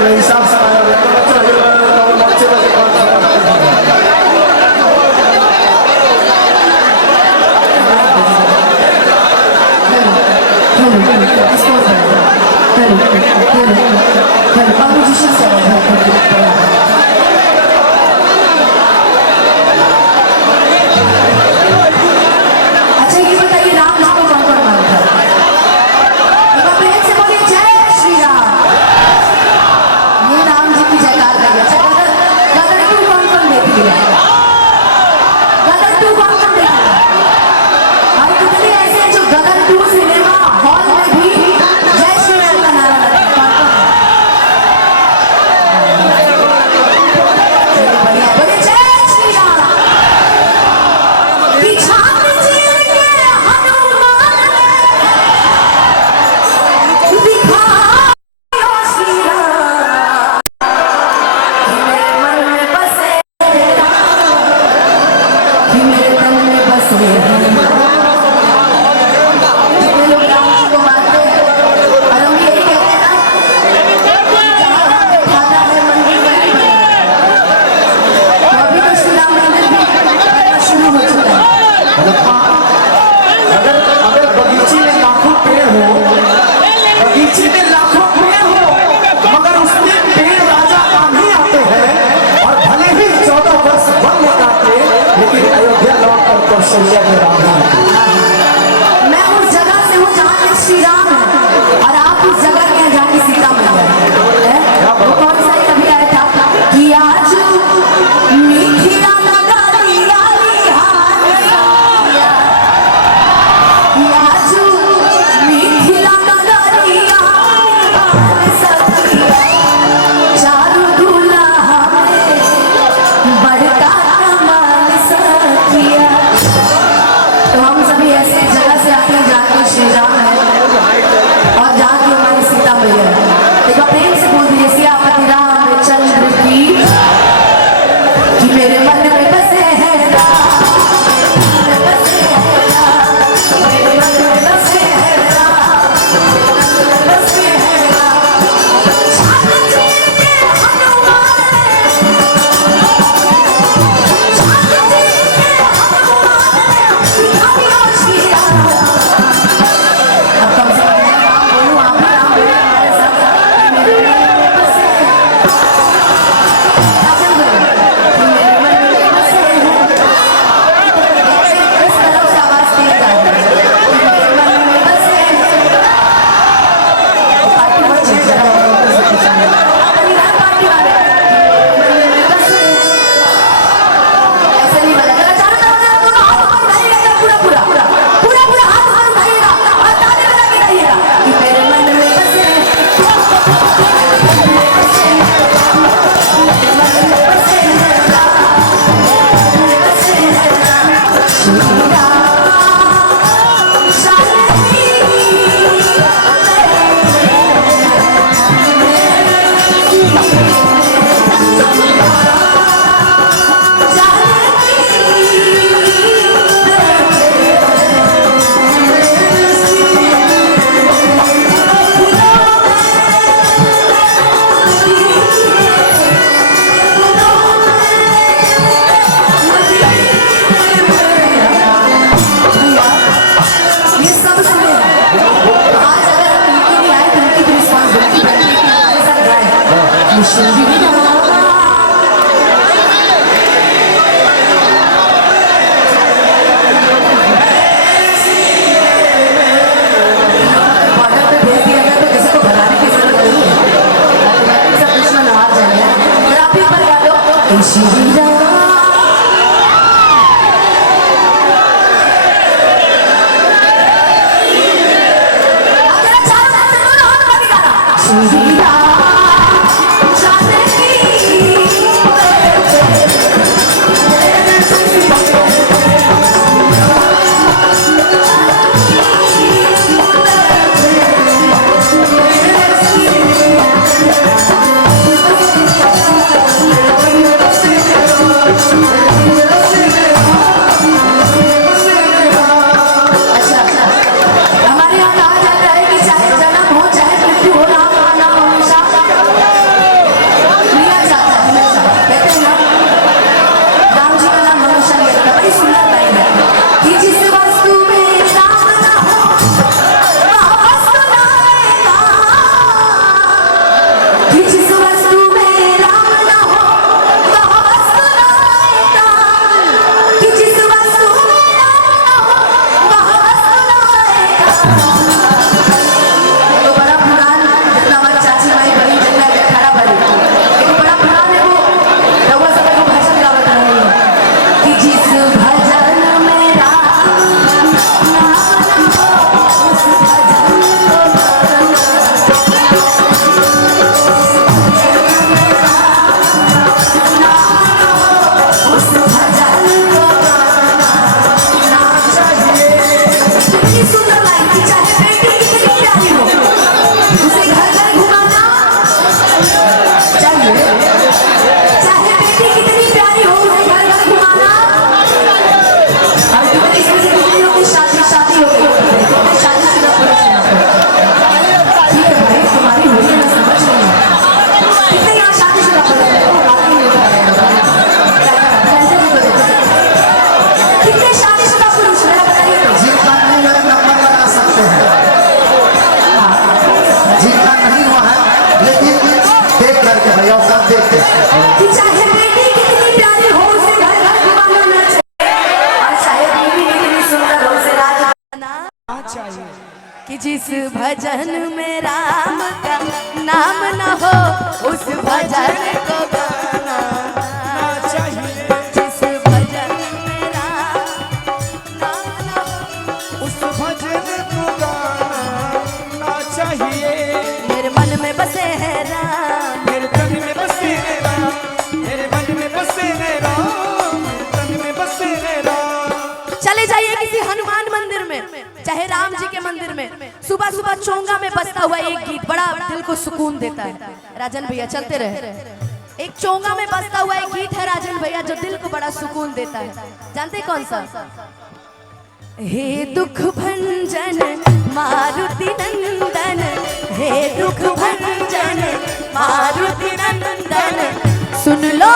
हिसाब से आया हुआ है। तो बच्चे मैं उस जगह से हूँ जहाँ श्री राम है और आप उस जगह के हैं जहाँ की सीता मैया है। वो कौन सा कभी आया था कि आज मिथिला नगरिया आज मिथिला नगरिया चारू दूल्हा बड़का कमाल सखिया। तो हम सभी ऐसे जगह से आते हैं जहाँ की श्री राम है और जहाँ की हमारी सीता मैया है। देखो प्रेम से बोल दीजिए सियापति रामचंद्र की कि मेरे मन में बसे है राम, मेरे मन में बसे है राम, मेरे मन में बसे है राम, मेरे मन में बसे है राम। छाती चीर के हनुमान, छाती चीर के हनुमान दिखाओ श्री राम। अब कम से कम मैं राम बोलूं, आप भी राम बोलो हमारे साथ। मेरे मन में बसे है, आचल बोलो कि मेरे मन में बसे है। इस तरफ से आवाज तेज आ रही है कि मेरे मन में बसे है। पार्टी बहुत चेंज कर रहा है अपनी राम पार्टी वाले मन में बसे है। ऐसे नहीं बजा जरा चारों तरफ से दोनों हाथ उठाइएगा जरा पूरा पूरा पूरा पूरा पूरा हाथ उठाइएगा और ताली बजा के गाइएगा कि मेरे मन में बसे है, मेरे मन में बसे है, मेरे मन में बसे है राम, मेरे मन में बसे है राम। श्री राम जानकी ये सब सुने आज अगर हम मिलके नहीं आए तो उनकी भी रिस्पॉन्सिबिलिटी बनती है कि हमारे साथ गाए श्री राम। बॉर्डर पे भेज दिया गया तो किसी को भगाने की जरूरत नहीं है, सब दुश्मन हार जाएंगे। और आप ही पर गा दो श्री राम। अब जरा चारों तरफ से दोनों हाथ उठा के गाना श्री राम जानकी अच्छा हमारे यहाँ कहा जाता है कि चाहे जन्म हो चाहे मृत्यु हो, राम का नाम हमेशा कि चाहे बेटी कितनी प्यारी हो उसे घर घर घुमाना ना चाहिए, और चाहे बीवी कितनी सुंदर हो उसे राज बनाना चाहिए। कि जिस भजन में राम का नाम न हो उस भजन को गाना चाहिए। जिस भजन में राम नाम न हो उस भजन को गाना चाहिए। मेरे मन में बसे हैं राम, मेरे तन में बसे हैं राम, मेरे मन में बसे हैं राम, मेरे तन में बसे हैं राम। चले जाइए किसी हनुमान मंदिर में, चाहे राम जी के मंदिर में, सुबह सुबह चोंगा में बजता हुआ एक गीत बड़ा दिल को सुकून देता है। राजन भैया चलते रहे। एक चोंगा में बजता हुआ एक गीत है राजन भैया जो दिल को बड़ा सुकून देता है। जानते हैं कौन सा? हे दुख भंजन मारुति नंदन, हे दुख भंजन मारुति नंदन, सुन लो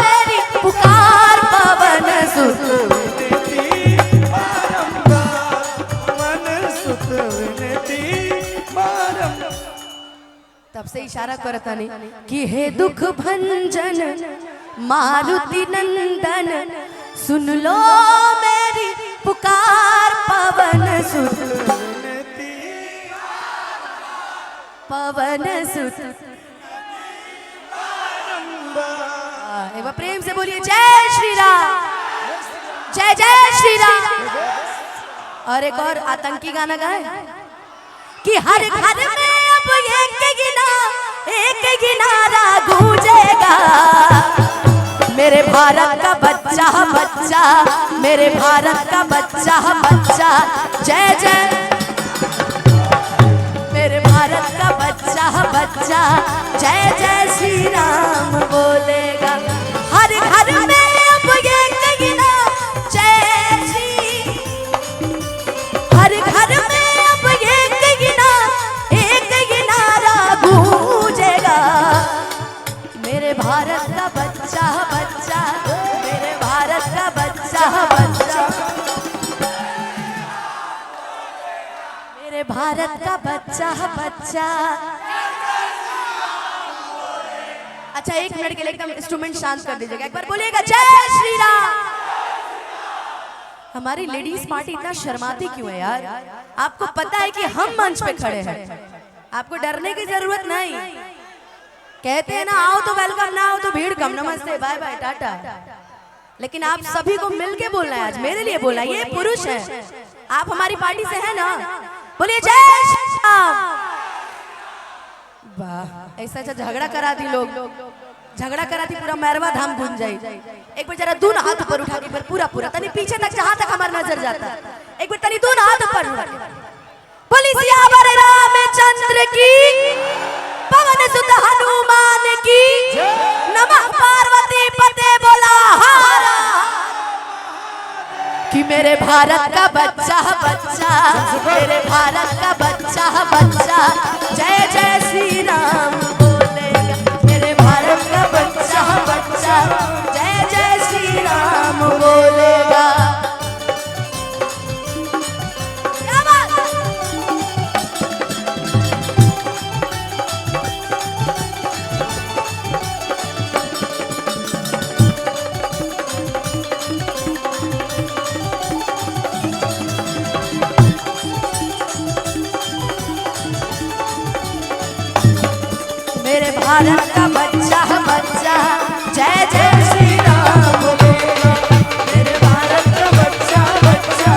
मेरी पुकार पवन सुत। तब से इशारा करता नहीं कि हे दुख भंजन मारुति नंदन, सुन लो मेरी पुकार पवन सुत, पवन सुत। एक बार प्रेम से बोलिए जय श्री राम, जय जय श्री राम। और एक और आतंकी गाना गाए कि हर घर में अब एक गिनारा गूंजेगा, मेरे भारत का बच्चा बच्चा, मेरे भारत का बच्चा बच्चा जय जय, मेरे भारत का बच्चा बच्चा जय जय श्री राम बोलेगा। हर घर में अब एक गिना जय श्री, हर घर में अब एक गिनारा गूंजेगा, मेरे भारत का बच्चा बच्चा, मेरे भारत का बच्चा बच्चा, मेरे भारत का बच्चा बच्चा। अच्छा 1 मिनट के लिए एकदम इंस्ट्रूमेंट शांत कर दीजिएगा, एक बार बोलिएगा जय श्री राम। हमारी लेडीज पार्टी इतना शर्माती क्यों है यार? आपको पता है कि हम मंच पे खड़े हैं, आपको डरने की जरूरत नहीं। कहते हैं ना आओ तो वेलकम, ना आओ तो भीड़ कम, नमस्ते बाय बाय टाटा। लेकिन आप सभी को मिलके बोलना है, आज मेरे लिए बोलना है। ये पुरुष है, आप हमारी पार्टी से हैं ना, बोलिए जय श्री राम। वाह ऐसा अच्छा झगड़ा करा दी, लोग झगड़ा करा दी, पूरा मैरवा धाम गूंज जाए। एक बार जरा दोनों हाथ ऊपर उठा के पूरा पूरा तनी पीछे तक जहां तक हमारा नजर जाता है, एक बार तनी दोनों हाथ ऊपर उठा के बोली सियावर रामचंद्र की, पवन सुत हनुमान की, नमः पार्वती पते बोला हारा। कि मेरे भारत का बच्चा बच्चा, मेरे भारत का बच्चा बच्चा जय जय श्री राम बोलेगा, मेरे भारत का बच्चा बच्चा जय जय श्री राम बोलेगा। क्या बात है? मेरे भारत का बच्चा बच्चा जय जय श्री राम बोलेगा, मेरे भारत का बच्चा बच्चा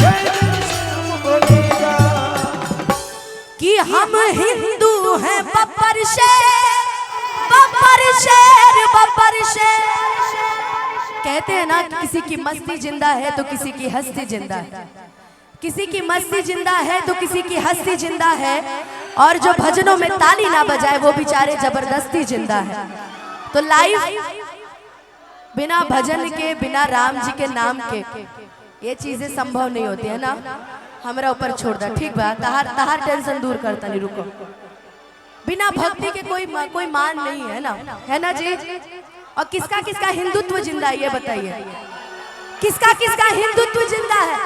जय जय श्री राम बोलेगा। कि हम हिंदू हैं बब्बर शेर, बब्बर शेर, बब्बर शेर। कहते हैं ना कि किसी की मस्ती जिंदा है तो किसी की हस्ती जिंदा है, किसी की मस्ती जिंदा है तो किसी की हस्ती जिंदा है, और जो भजनों में ताली ना बजाए वो बेचारे जबरदस्ती जिंदा है। तो लाइफ बिना भजन के, बिना राम जी के नाम के ये चीजें संभव नहीं होती है ना। हमारा ऊपर छोड़ दा, ठीक बात, तहार टेंशन दूर करता नहीं, रुको। बिना भक्ति के कोई मान नहीं है ना, है ना जी। और किसका किसका हिंदुत्व जिंदा है ये बताइए, किसका किसका हिंदुत्व जिंदा है?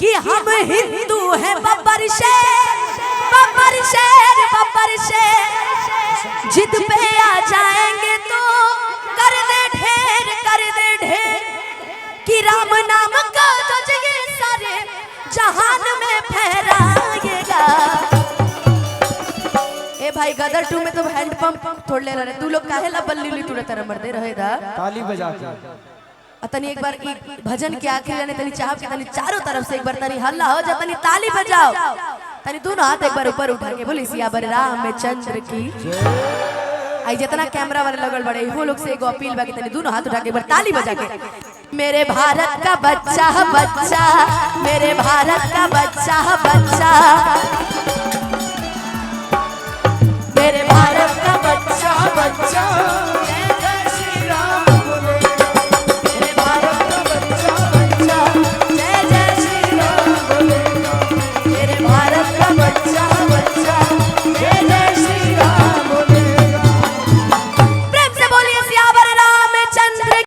कि हम हिंदू हैं बब्बर शेर, बब्बर शेर, बब्बर शेर। जिद पे आ जाएंगे तो कर दे ढेर, कर दे ढेर। कि राम नाम का ध्वज ये सारे जहान में फहराएगा। ए भाई गदर 2 में तो हैंड पंप थोड़ ले रहे, तू लोग काहे ला बल्ली ली तुरंत तरह मर दे रहे दा ताली बजा के तनी एक बार भजन के आखिर लेने तनी चाह के तनी चारों तरफ से एक बार तनी हल्ला हो जा, तनी ताली बजाओ, तनी दोनों हाथ एक बार ऊपर उठा के बोली सियावर रामचंद्र की। आई जितना कैमरा वाले लगल बड़े वो लोग से एगो अपील बाकी तनी दोनों हाथ उठा के एक बार ताली बजा के। मेरे भारत का बच्चा बच्चा, मेरे भारत का बच्चा बच्चा, मेरे भारत का बच्चा बच्चा।